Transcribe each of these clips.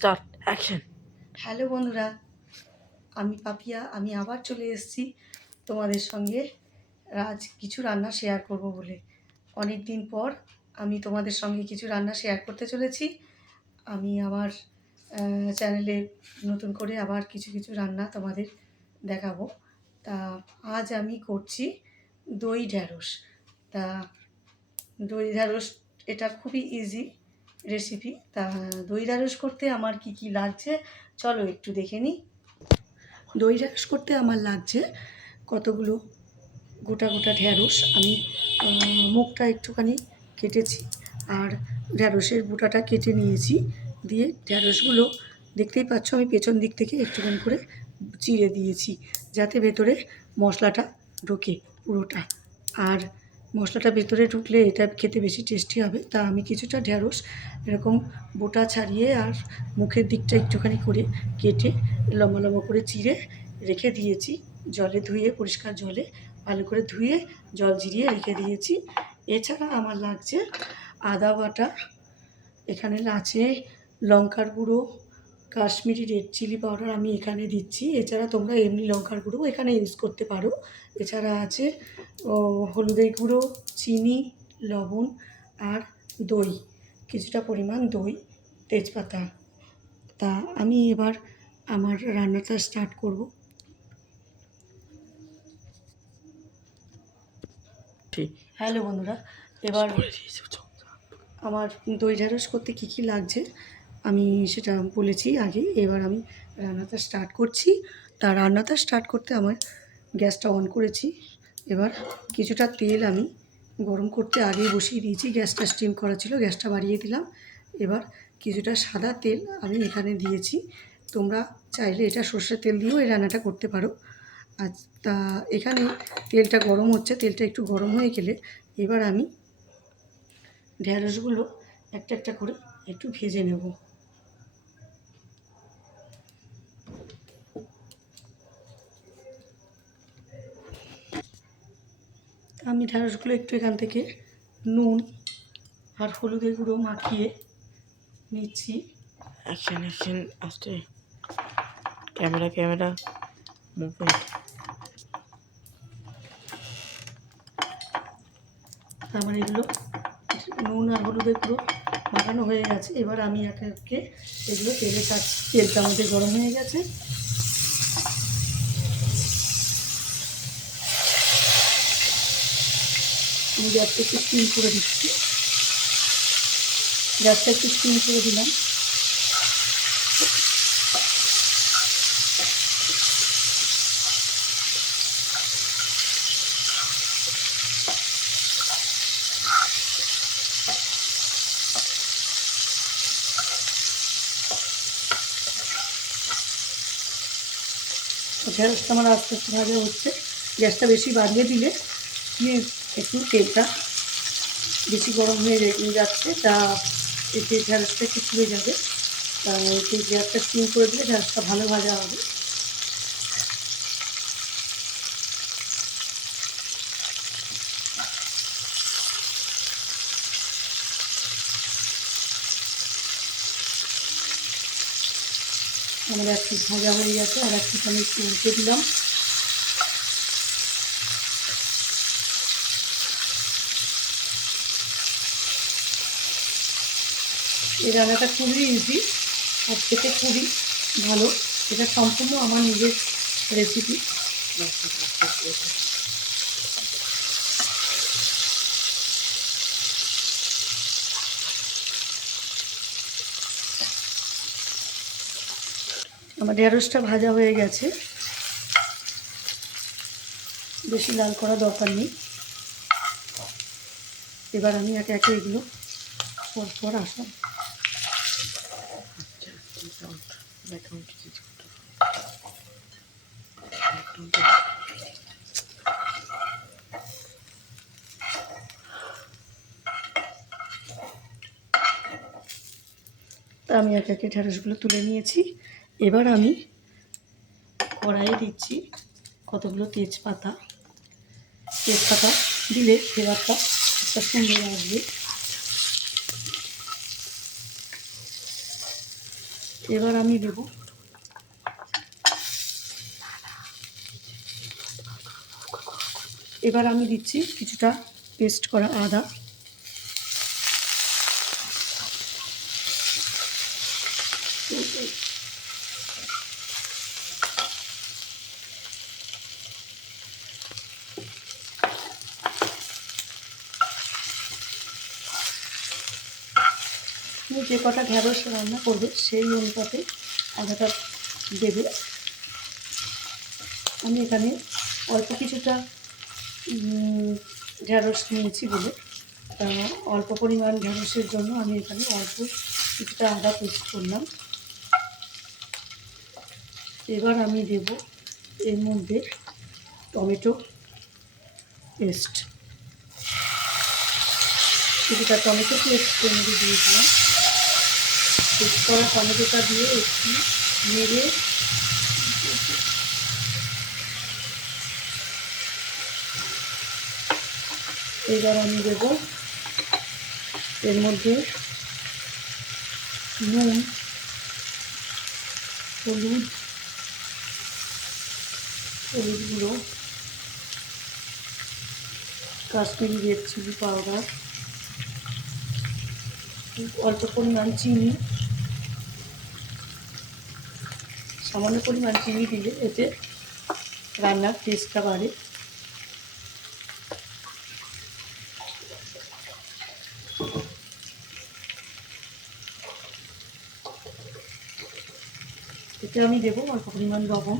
Start action. Hello বন্ধুরা, আমি পাপিয়া। আমি আবার চলে এসেছি তোমাদের সঙ্গে আজ কিছু রান্না শেয়ার করব বলে। অনেক দিন পর আমি তোমাদের সঙ্গে কিছু রান্না শেয়ার করতে চলেছি। আমি আমার চ্যানেলে নতুন করে আবার কিছু কিছু রান্না তোমাদের দেখাবো। তা আজ আমি করছি দই ঢ্যাঁড়স। তা দই ঢ্যাঁড়স এটা খুবই ইজি রেসিপি। তা দই ঢ্যাঁড়স করতে আমার কি কি লাগছে চলো একটু দেখে নিই। দই ঢ্যাঁড়স করতে আমার লাগছে কতগুলো গোটা গোটা ঢ্যাঁড়স। আমি মুখটা একটুখানি কেটেছি আর ঢ্যাঁড়সের বোটাটা কেটে নিয়েছি। দিয়ে ঢ্যাঁড়সগুলো দেখতেই পাচ্ছ আমি পেছন দিক থেকে একটুখানি করে চিড়ে দিয়েছি, যাতে ভেতরে মশলাটা ঢোকে পুরোটা। আর মশলাটা ভেতরে ঢুকলে এটা খেতে বেশি টেস্টি হবে। তা আমি কিছুটা ঢ্যাঁড়স এরকম বোটা ছাড়িয়ে আর মুখের দিকটা একটুখানি করে কেটে লম্বা লম্বা করে চিড়ে রেখে দিয়েছি। জলে ধুয়ে, পরিষ্কার জলে ভালো করে ধুয়ে জল ঝরিয়ে রেখে দিয়েছি। এছাড়া আমার লাগছে আদা বাটা, এখানে আছে লঙ্কার গুঁড়ো, কাশ্মীরি রেড চিলি পাউডার আমি এখানে দিচ্ছি। এছাড়া তোমরা এমনি লঙ্কার গুঁড়ো এখানে ইউজ করতে পারো। এছাড়া আছে হলুদের গুঁড়ো, চিনি, লবণ আর দই, কিছুটা পরিমাণ দই, তেজপাতা। তা আমি এবার আমার রান্নাটা স্টার্ট করব। হ্যালো বন্ধুরা, এবার আমার দই ঢ্যাঁড়স করতে কী কী লাগছে আমি সেটা বলেছি আগে। এবার আমি রান্নাটা স্টার্ট করছি। তা রান্নাটা স্টার্ট করতে আমার গ্যাসটা অন করেছি। এবার কিছুটা তেল আমি গরম করতে আগেই বসিয়ে দিয়েছি। গ্যাসটা স্টিম করা ছিল, গ্যাসটা বাড়িয়ে দিলাম। এবার কিছুটা সাদা তেল আমি এখানে দিয়েছি। তোমরা চাইলে এটা সর্ষের তেল দিয়েও এই রান্নাটা করতে পারো। আর তা এখানে তেলটা গরম হচ্ছে, তেলটা একটু গরম হয়ে গেলে এবার আমি ঢ্যাঁড়সগুলো একটা একটা করে একটু ভেজে নেব। আমি ঢ্যাঁড়সগুলো একটু এখান থেকে নুন আর হলুদের গুঁড়ো মাখিয়ে নিচ্ছি। অ্যাকশন অ্যাকশন, আস্তে ক্যামেরা ক্যামেরা মুভমেন্ট। আমার এগুলো নুন আর হলুদের গুঁড়ো মাখানো হয়ে গেছে। এবার আমি একে একে এগুলো তেলে ছাড়ছি। তেলটা আমাদের গরম হয়ে গেছে। আমি গ্যাসটা একটু স্টিম করে দিচ্ছি। গ্যাসটা একটু স্টিম করে দিলাম। ঢ্যাঁড়সটা আমার আস্তে আস্তে ভাজা হচ্ছে। গ্যাসটা বেশি বাড়িয়ে দিলে একটু তেলটা বেশি গরম হয়ে যাচ্ছে, তা এতে ঢ্যাঁড়সটা একটু পুড়ে যাবে। তা এতে গ্যাসটা স্টিম করে দিলে ঢ্যাঁড়সটা ভালো ভাজা হবে। আমার এক পিস ভাজা হয়ে গেছে, আর এক পিস আমি একটু উল্টে দিলাম। এই রান্নাটা খুবই ইজি আর খেতে খুবই ভালো। এটা সম্পূর্ণ আমার নিজের রেসিপি। আমার ঢেঁড়সটা ভাজা হয়ে গেছে, বেশি লাল করা দরকার নেই। এবার আমি একে একে এগুলো পরপর আসলাম। তা আমি একে একে ঢেঁড়সগুলো তুলে নিয়েছি। এবার আমি কড়াইয়ে দিচ্ছি কতগুলো তেজপাতা। তেজপাতা দিলে ফ্লেভারটা একটা সুন্দর আসবে। এবার আমি দেব দিচ্ছি কিছুটা পেস্ট করা আদা। তুমি যে কটা ঢ্যাঁড়স রান্না করবে সেই অনুপাতে আদাটা দেবে। আমি এখানে অল্প কিছুটা ঢ্যাঁড়স নিয়েছি বলে অল্প পরিমাণ ঢ্যাঁড়সের জন্য আমি এখানে অল্প কিছুটা আদা পেস্ট করলাম। এবার আমি দেব এর মধ্যে টমেটো পেস্ট, কিছুটা টমেটো পেস্ট এর মধ্যে দিয়েছিলাম। পেস্ট করা টমেটোটা দিয়ে একটু নেড়ে এবার আমি দেব এর মধ্যে নুন, হলুদ গুঁড়ো, কাশ্মীরি রেড চিলি পাউডার, অল্প পরিমাণ চিনি, সামান্য পরিমাণ চিনি দিলে এতে রান্নার টেস্টটা বাড়ে। এতে আমি দেবো অল্প পরিমাণ লবণ।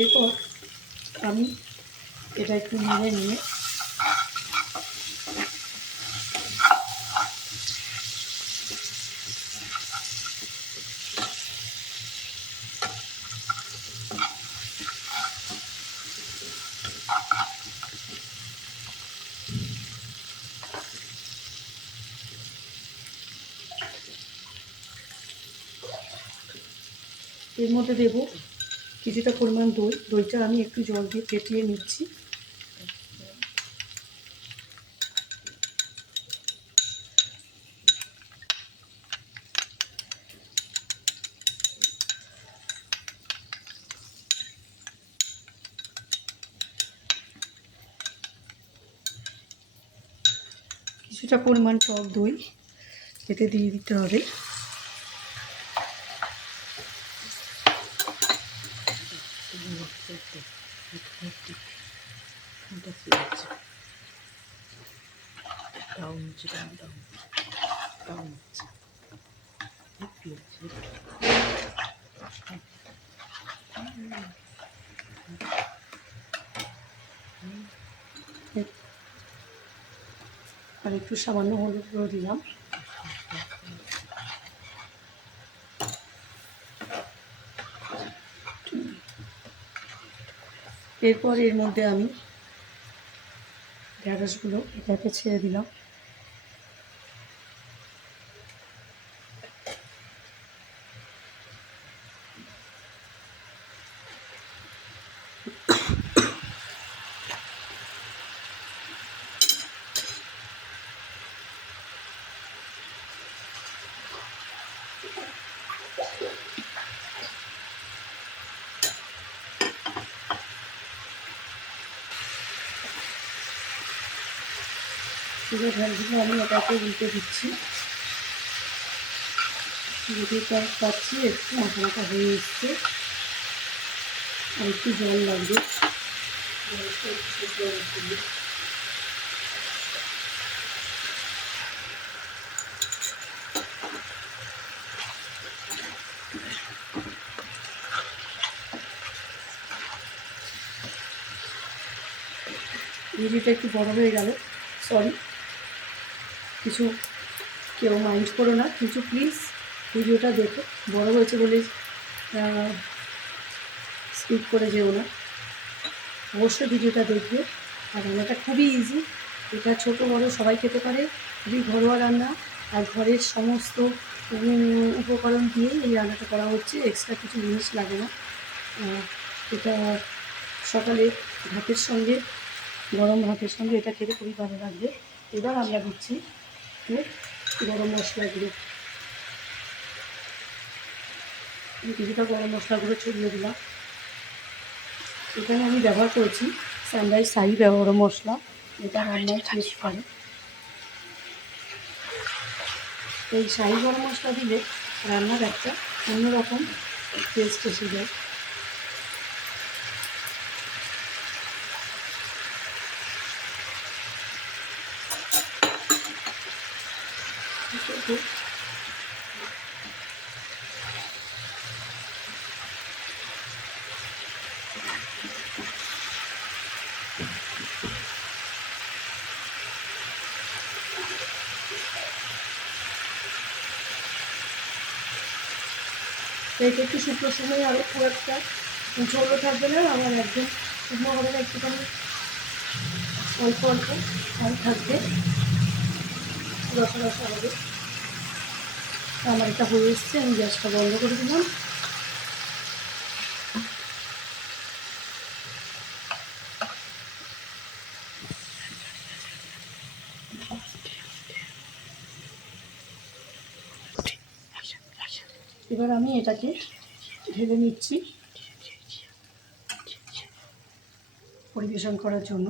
এরপর আমি এটা একটু নেড়ে নিয়ে এর মধ্যে দেব কিছুটা পরিমাণ দই। দইটা আমি একটু জল দিয়ে ফেটিয়ে নিচ্ছি। কিছুটা পরিমাণ টক দই এতে দিয়ে দিতে হবে। আর একটু সামান্য হলুদ গুঁড়ো দিলাম। এরপর এর মধ্যে আমি ঢ্যাঁড়সগুলো এটাকে ছেড়ে দিলাম। ঢ্যাঁড়সগুলো আমি এটাকে উল্টে দিচ্ছি। যেটা পাচ্ছি একটু মাখা মাখা হয়ে এসছে, আর একটু জল লাগবে। ভিডিওটা একটু বড় হয়ে গেল, সরি, কিছু কেউ মাইন্ড করো না, কিছু প্লিজ ভিডিওটা দেখো। বড় হয়েছে বলে স্কিপ করে যেও না, অবশ্যই ভিডিওটা দেখবে। আর রান্নাটা খুবই ইজি, এটা ছোটো বড়ো সবাই খেতে পারে, খুবই ঘরোয়া রান্না। আর ঘরের সমস্ত উপকরণ দিয়েই এই রান্নাটা করা হচ্ছে, এক্সট্রা কিছু জিনিস লাগে না। এটা সকালে ভাতের সঙ্গে, গরম ভাতের সঙ্গে এটা খেতে খুবই ভালো লাগবে। এবার আমরা দিচ্ছি গরম মশলাগুলো। আমি কিছুটা গরম মশলা গুঁড়ো ছড়িয়ে দিলাম। এখানে আমি ব্যবহার করেছি সানরাইজ শাহি গরম মশলা, যেটা রান্নায় টেস্ট করে। এই শাহি গরম মশলা দিলে রান্নার একটা অন্যরকম টেস্ট এসে যায়। এটা একটু শুকনো সময় আরও খুব একটা ঝোলও থাকবে না, আবার একদম শুকনো হবে না, একটুখানি অল্প অল্প জল থাকবে, রসা রসা হবে। আমার এটা হয়ে এসছে, আমি গ্যাসটা বন্ধ করে দিলাম। এবার আমি এটাকে ঢেলে নিচ্ছি পরিবেশন করার জন্য।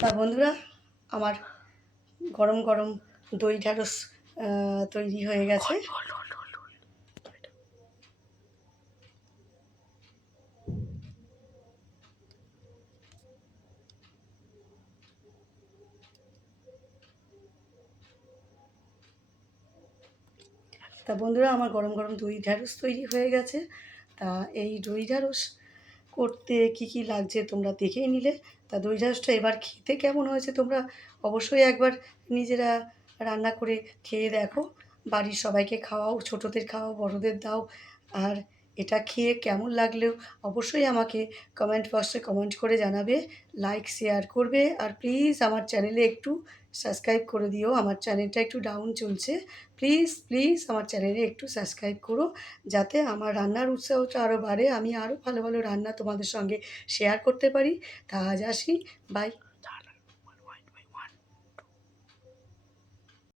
তা বন্ধুরা, আমার গরম গরম দই ঢ্যাঁড়স তৈরি হয়ে গেছে। তা বন্ধুরা, আমার গরম গরম দই ঢ্যাঁড়স তৈরি হয়ে গেছে। তা এই দই ঢ্যাঁড়স করতে কি কি লাগছে তোমরা দেখেই নিলে। তা দই ঢ্যাঁড়সটা এবার খেতে কেমন হয়েছে তোমরা অবশ্যই একবার নিজেরা রান্না করে খেয়ে দেখো, বাড়ির সবাইকে খাওয়াও, ছোটোদের খাওয়াও, বড়োদের দাও। আর এটা খেয়ে কেমন লাগলেও অবশ্যই আমাকে কমেন্ট বক্সে কমেন্ট করে জানাবে, লাইক শেয়ার করবে। আর প্লিজ আমার চ্যানেলে একটু সাবস্ক্রাইব করে দিও, আমার চ্যানেলটা একটু ডাউন চলছে। প্লিজ প্লিজ আমার চ্যানেলে একটু সাবস্ক্রাইব করো, যাতে আমার রান্নার উৎসাহটা আরও বাড়ে, আমি আরও ভালো ভালো রান্না তোমাদের সঙ্গে শেয়ার করতে পারি। তা আজ আসি, বাই।